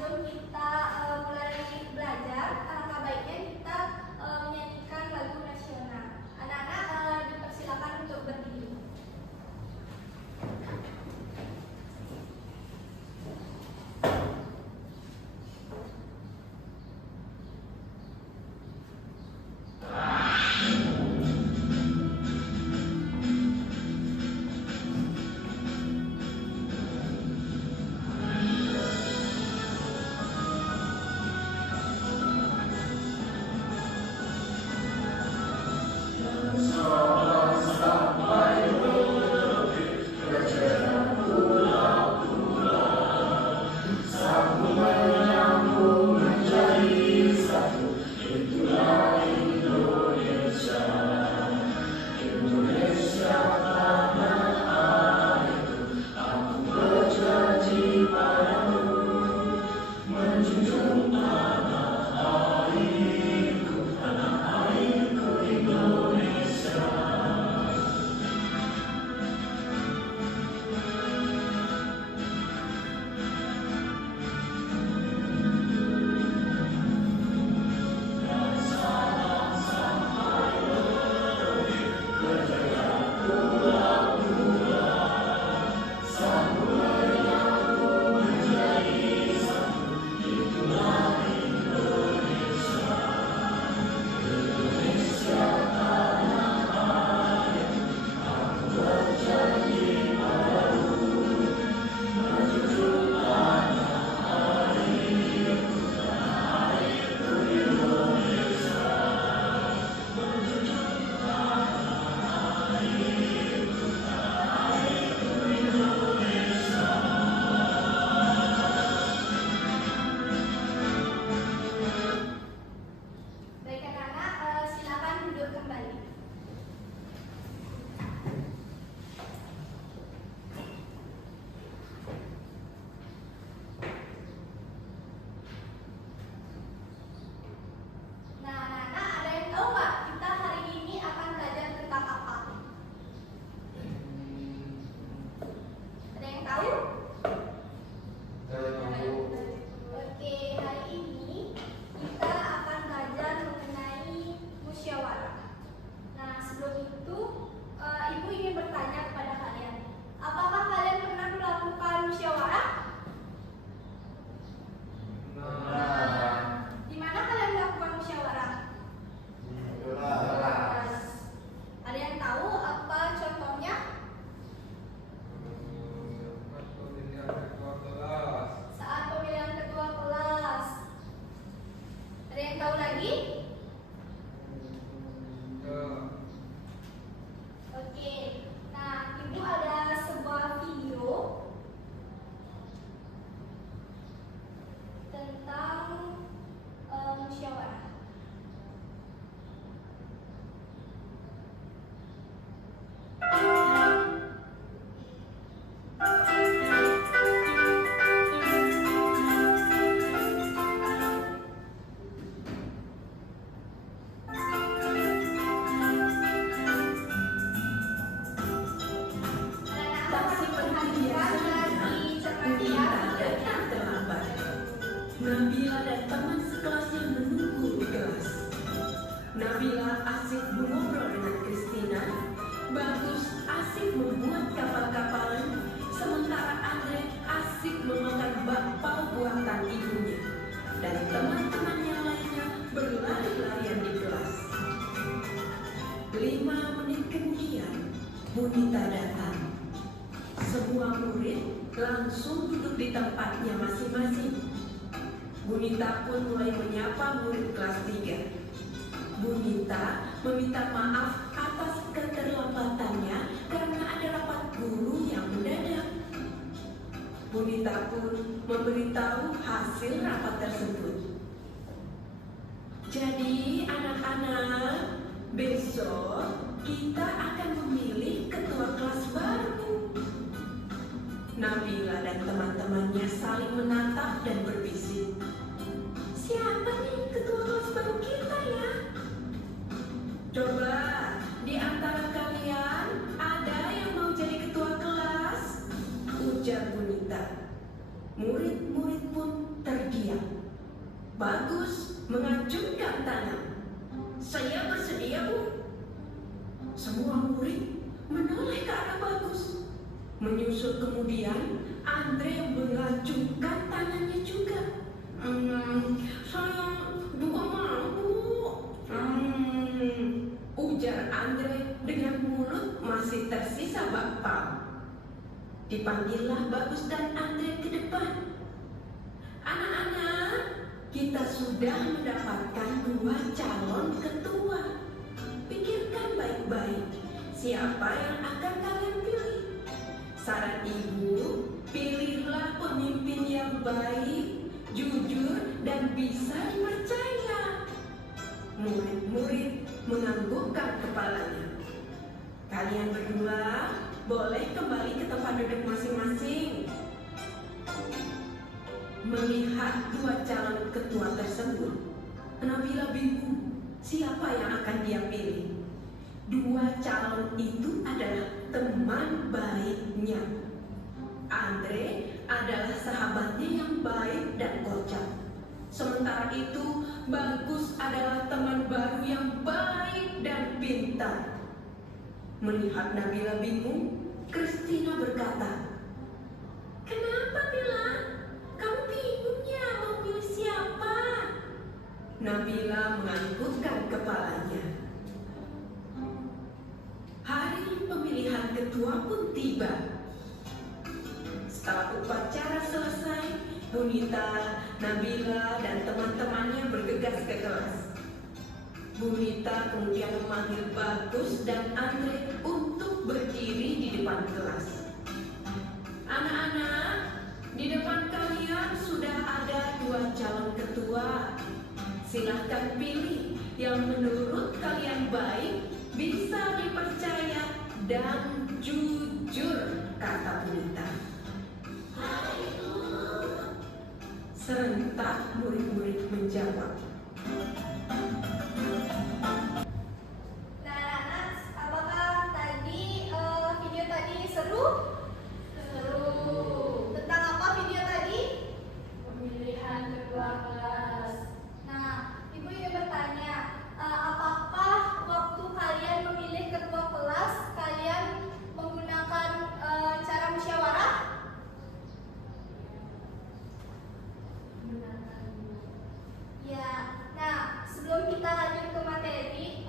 sebelum kita mulai belajar, alangkah baiknya kita menyanyikan lagu nasional. Anak-anak dipersilakan untuk berdiri. Nabila dan teman sekelasnya menunggu di kelas. Nabila asik mengobrol dengan Christina, Bagus asik membuat kapal-kapalan, sementara Andre asik memakan bakpao buatan ibunya, dan teman-temannya lainnya berlari-larian di kelas. 5 menit kemudian, Bunita datang. Semua murid langsung duduk di tempatnya masing-masing. Bunita pun mulai menyapa murid kelas 3. Bunita meminta maaf atas keterlambatannya karena ada rapat guru yang mendadak. Bunita pun memberitahu hasil rapat tersebut. Jadi anak-anak, besok kita akan memilih ketua kelas baru. Nabila dan teman-temannya saling menatap dan berbisik. Siapa nih ketua kelas baru kita ya? Coba di antara kalian ada yang mau jadi ketua kelas? Ujar Bunita. Murid-murid pun terdiam. Bagus mengacungkan tangan. Saya bersedia, Bu. Semua murid menoleh ke arah Bagus. Menyusul kemudian Andre mengacungkan tangannya juga. Saya juga mau. Ujar Andre dengan mulut masih tersisa bakpao. Dipanggillah Bagus dan Andre ke depan. Anak-anak, kita sudah mendapatkan 2 calon ketua. Pikirkan baik-baik, siapa yang akan kalian pilih? Saran ibu, pilihlah pemimpin yang baik, jujur, dan bisa dipercaya. Murid-murid menganggukkan kepalanya. Kalian berdua boleh kembali ke tempat duduk masing-masing. Melihat 2 calon ketua tersebut, Nabila bingung siapa yang akan dia pilih. 2 calon itu adalah teman baiknya. Andre adalah sahabatnya yang baik dan kocak. Sementara itu, Bagus adalah teman baru yang baik dan pintar. Melihat Nabila bingung, Christina berkata, "Kenapa, Bila? Kamu bingung ya mau pilih siapa?" Nabila menganggukkan kepalanya. Hari pemilihan ketua pun tiba. Setelah upacara selesai, Bunita, Nabila, dan teman-temannya bergegas ke kelas. Bunita kemudian memanggil Bagus dan Andre untuk berdiri di depan kelas. Anak-anak, di depan kalian sudah ada 2 calon ketua. Silahkan pilih yang menurut kalian baik, bisa dipercaya, dan jujur, kata Bunita. Serentak murid-murid menjawab. Nah, apakah tadi video tadi seru? Seru. Tentang apa video tadi? Pemilihan ketua kelas. Nah, Ibu ingin bertanya, apakah waktu kalian memilih ketua kelas, kalian menggunakan cara musyawarah? Ya. Nah, sebelum kita lanjut ke materi,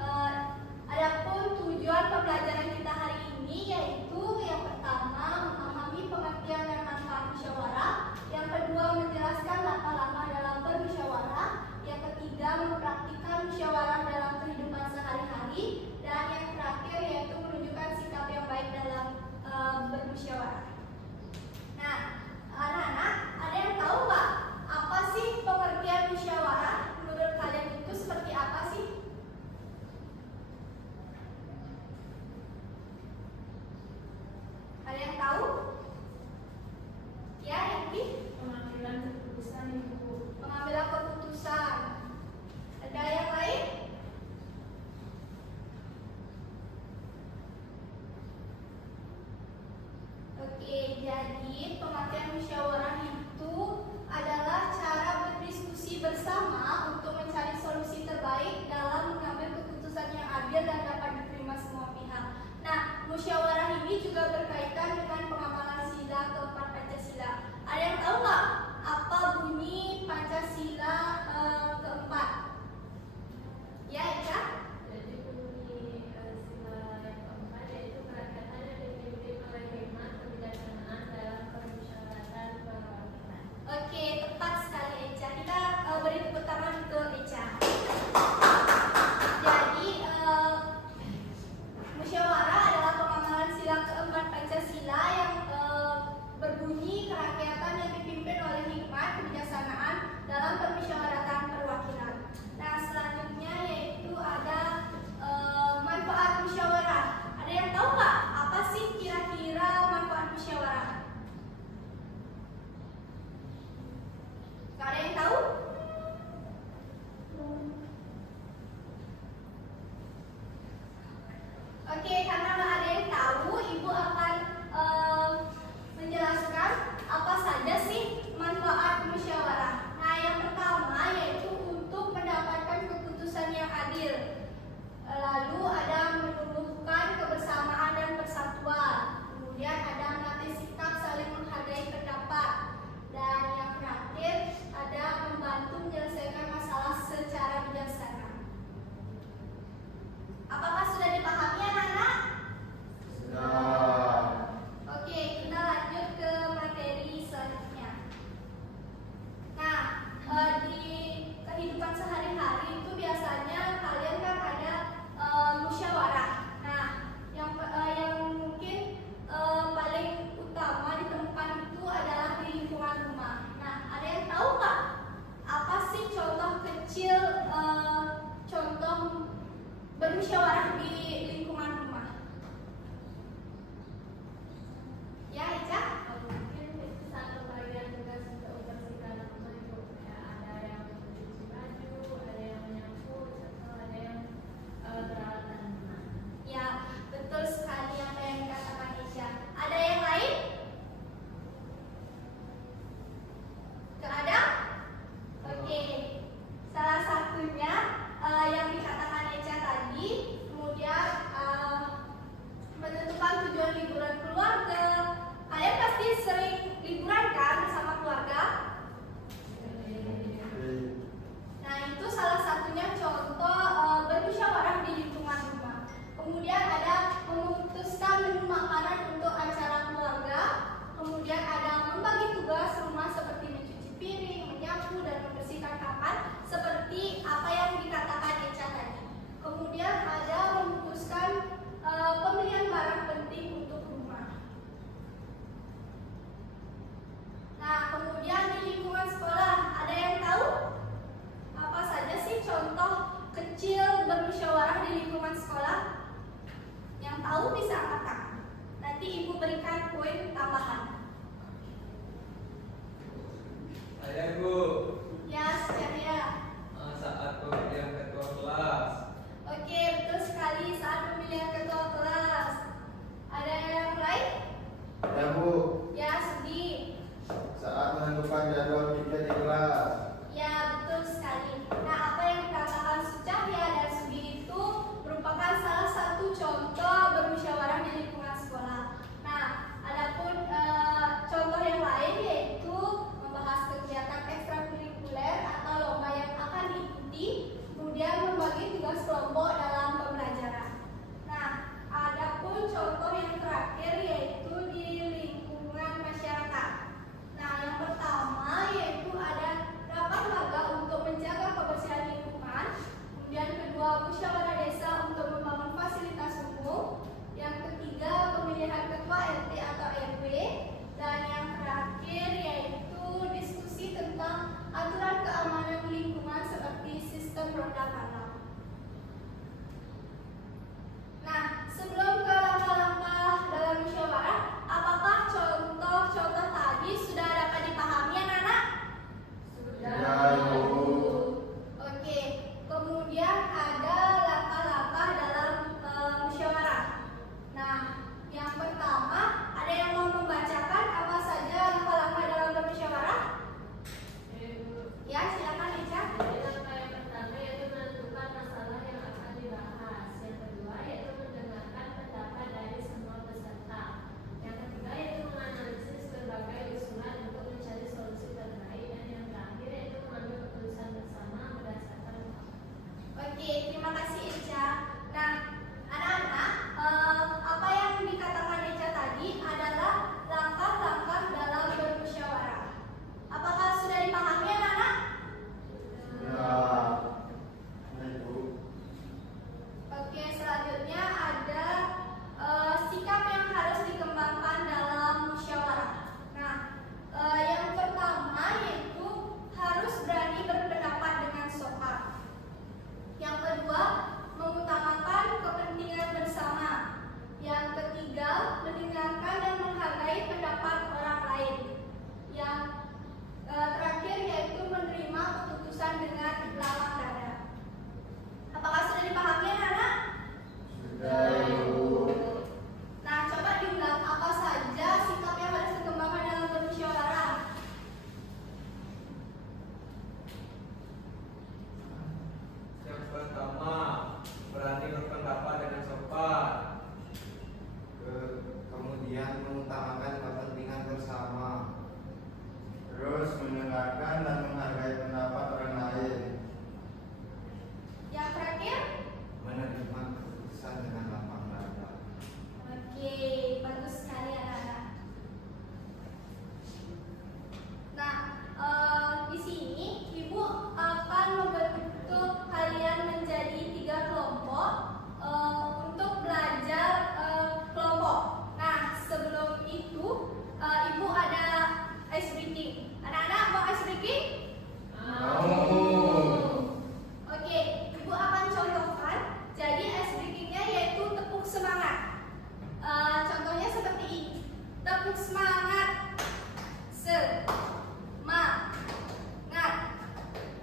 adapun tujuan pembelajaran kita hari ini yaitu yang pertama memahami pengertian dan manfaat musyawarah, yang kedua menjelaskan langkah-langkah dalam bermusyawarah, yang ketiga mempraktikkan musyawarah dalam kehidupan sehari-hari, dan yang terakhir yaitu menunjukkan sikap yang baik dalam bermusyawarah. Nah, anak-anak, ada yang tahu nggak apa sih pengertian musyawarah? Menurut kalian itu seperti apa sih? Ada yang tahu? Ya, Yanti? Pengambilan keputusan, Ibu. Pengambilan keputusan. Ada yang lain? Oke, jadi pengertian musyawarah itu adalah cara berdiskusi bersama untuk mencari solusi terbaik dalam mengambil keputusan yang adil dan dapat diterima semua pihak. Nah, musyawarah ini juga berkaitan dengan pengamalan sila keempat Pancasila. Ada yang tahu nggak apa bunyi mendengarkan dan menghargai pendapat orang lain. Yang terakhir, Menerima keputusan dengan lapang dada. oke, bagus sekali anak-anak. Nah, di sini Ibu akan membentuk kalian menjadi 3 kelompok untuk belajar kelompok. Nah, sebelum itu Ibu ada ice breaking. Anak-anak mau ice breaking? Oke, Ibu akan contohkan. Jadi ice breakingnya yaitu tepuk semangat. Contohnya seperti ini. Tepuk semangat. Semangat.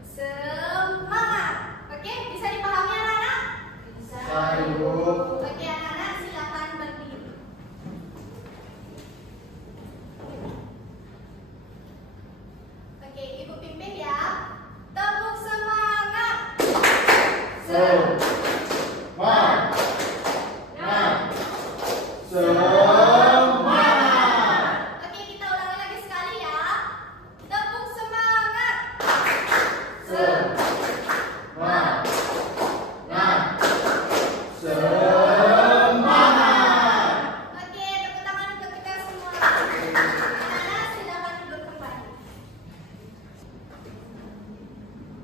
Semangat. Oke, bisa dipahami anak-anak? Bisa. Ibu. Oke, anak-anak silakan berdiri. Oke, Ibu pimpin ya. Tepuk semangat. Semangat. Oke, kita ulangi lagi sekali ya. Tepuk semangat. Oke, tepuk tangan untuk kita semua. Anak-anak silakan duduk kembali.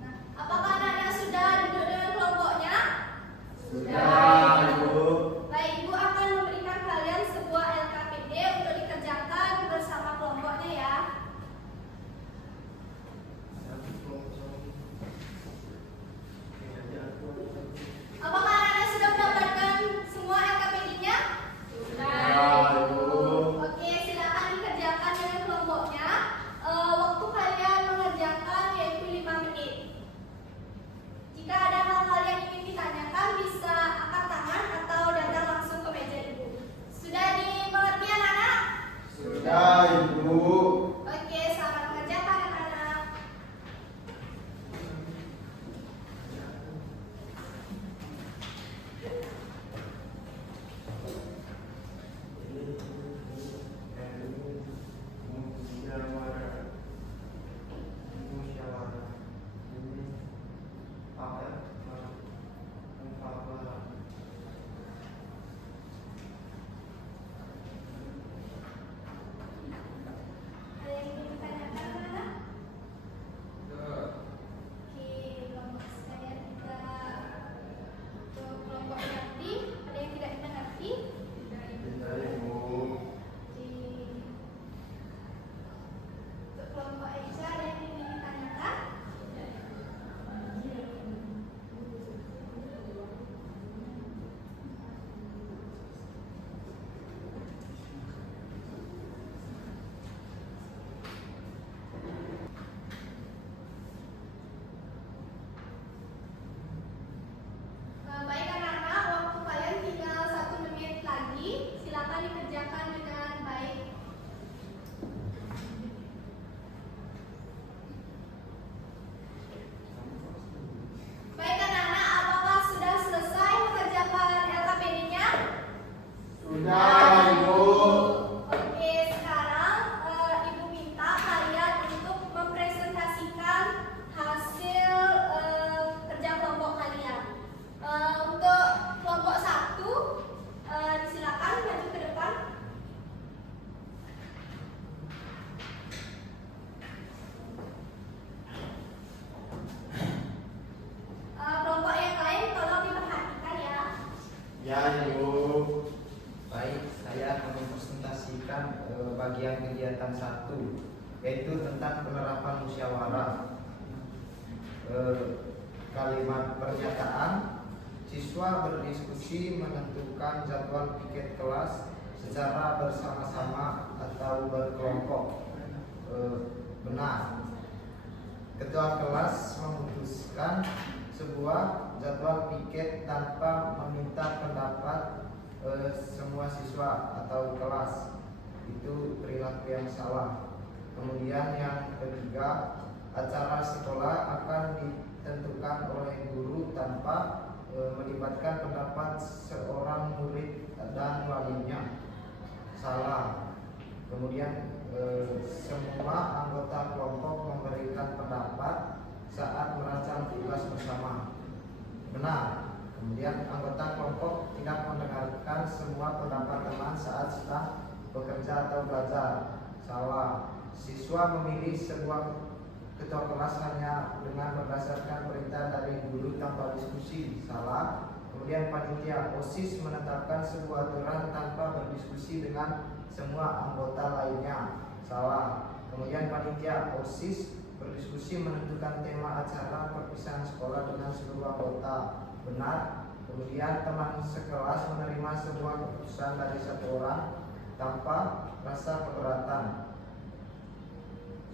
Nah, apakah anak-anak sudah duduk dengan kelompoknya? Sudah, Ibu. Baik, Ibu akan memberikan kalian sebuah LKPD untuk dikerjakan bersama kelompoknya ya. Apakah anak-anak sudah mendapatkan semua LKPD-nya? Sudah, Ibu. Oke, silakan dikerjakan dengan kelompoknya. Waktu kalian mengerjakan yaitu 5 menit. Jika ada hal-hal yang ingin ditanyakan, bisa angkat tangan atau datang langsung ke meja Ibu. Sudah dimengerti anak-anak? Sudah, Ibu. Oke, selamat mengerjakan anak-anak. Ada yang ingin ditanyakan anak-anak? Oke, kelompok saya untuk kelompok mengerti. Ada yang tidak dimengerti? Sudah, Ibu. Oke. Untuk kelompok Aisyah ada yang ingin ditanyakan? Baik anak-anak, waktu kalian tinggal 1 menit lagi. Silakan dikerjakan dengan baik. Baik anak-anak, apakah sudah selesai mengerjakan LKPD-nya? Sudah, Ibu. Oke, sekarang Ibu minta kalian untuk mempresentasikan hasil kerja kelompok kalian. Untuk kelompok 1, silakan maju ke depan. Kelompok yang lain tolong diperhatikan ya. Ya, Ibu. Baik, saya akan mempresentasikan bagian kegiatan 1, yaitu tentang penerapan musyawarah. Kalimat pernyataan: siswa berdiskusi menentukan jadwal piket kelas secara bersama-sama atau berkelompok. Benar. Ketua kelas memutuskan sebuah jadwal piket tanpa meminta pendapat semua siswa atau kelas. Itu perilaku yang salah. Kemudian yang ketiga, acara sekolah akan ditentukan oleh guru tanpa melibatkan pendapat seorang murid dan walinya. Salah. Kemudian semua anggota kelompok memberi memberikan pendapat saat merancang tugas bersama. Benar. Kemudian anggota kelompok tidak mendengarkan semua pendapat teman saat sedang bekerja atau belajar. Salah. Siswa memilih sebuah ketua kelas hanya dengan berdasarkan perintah dari guru tanpa diskusi. Salah. Kemudian panitia OSIS menetapkan sebuah aturan tanpa berdiskusi dengan semua anggota lainnya. Salah. Kemudian panitia OSIS berdiskusi menentukan tema acara perpisahan sekolah dengan seluruh anggota. Benar. Kemudian teman sekelas menerima sebuah keputusan dari satu orang tanpa rasa keberatan.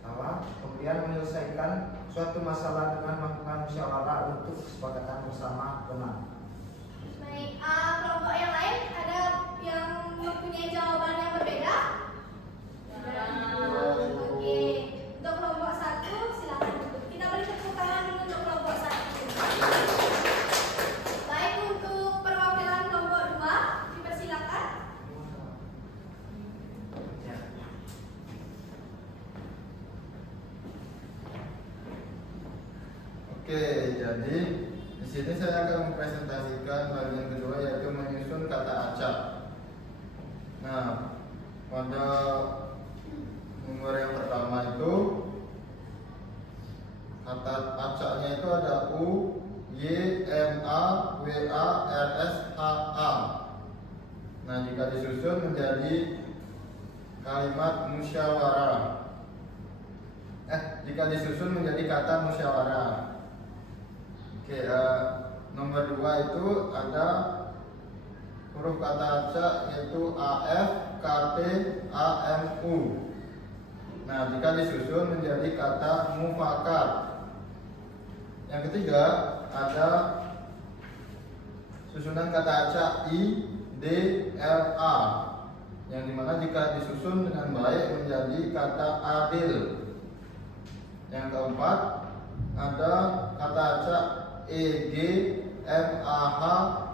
Salah. Kemudian menyelesaikan suatu masalah dengan melakukan musyawarah untuk kesepakatan bersama. Benar. Baik, kelompok yang lain ada yang mempunyai jawaban yang berbeda? Oke, untuk kelompok 1 silakan duduk. Kita beri tepuk tangan dulu untuk kelompok 1. Baik, untuk perwakilan kelompok 2 dipersilakan. Oke, jadi di sini saya akan mempresentasikan bagian kedua, yaitu menyusun kata acak. Nah, pada nomor yang pertama itu kata acaknya itu ada U, Y, M, A, W, A, R, S, H, A. Nah, jika disusun menjadi kalimat musyawarah. Jika disusun menjadi kata musyawarah. Oke, nomor 2 itu ada huruf kata acak yaitu AF, KT, AMU. Nah, jika disusun menjadi kata mufakat. Yang ketiga ada susunan kata acak I, D, L, A, yang dimana jika disusun dengan baik menjadi kata adil. Yang keempat ada kata acak EG, MAH,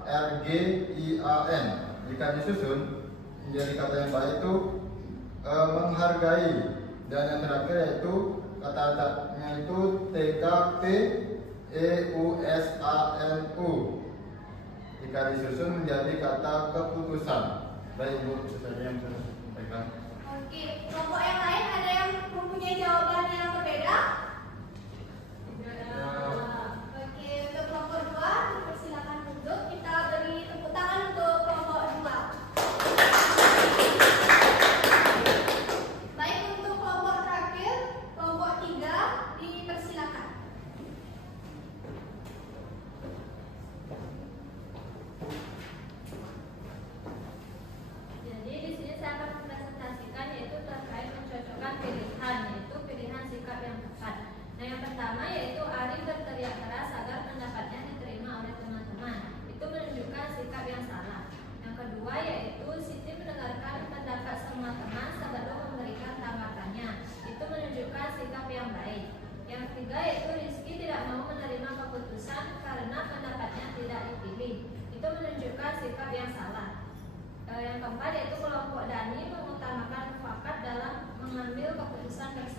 RG, IAN. Jika disusun menjadi kata yang baik itu menghargai. Dan yang terakhir yaitu kata acaknya itu TKP, EUSANU. Jika disusun menjadi kata keputusan. Baik Bu, itu saja yang saya sampaikan. Oke, kelompok yang lain ada yang mempunyai jawaban yang berbeda? Oke, untuk kelompok 2 dipersilakan duduk. Kita beri tepuk tangan untuk kelompok 2. Baik, untuk kelompok terakhir, kelompok 3 dipersilakan. Jadi di sini saya akan mempresentasikan yaitu terkait mencocokkan pilihan, yaitu pilihan sikap yang tepat. Nah, yang pertama yaitu Ari berteriak keras agar pendapatnya diterima oleh teman-teman. Itu menunjukkan sikap yang salah. Yang kedua yaitu Siti mendengarkan pendapat semua teman sebelum memberikan tanggapannya. Itu menunjukkan sikap yang baik. Yang ketiga yaitu Rizky tidak mau menerima keputusan karena pendapatnya tidak dipilih. Itu menunjukkan sikap yang salah. Yang keempat yaitu kelompok Dani mengutamakan mufakat dalam mengambil keputusan bersama.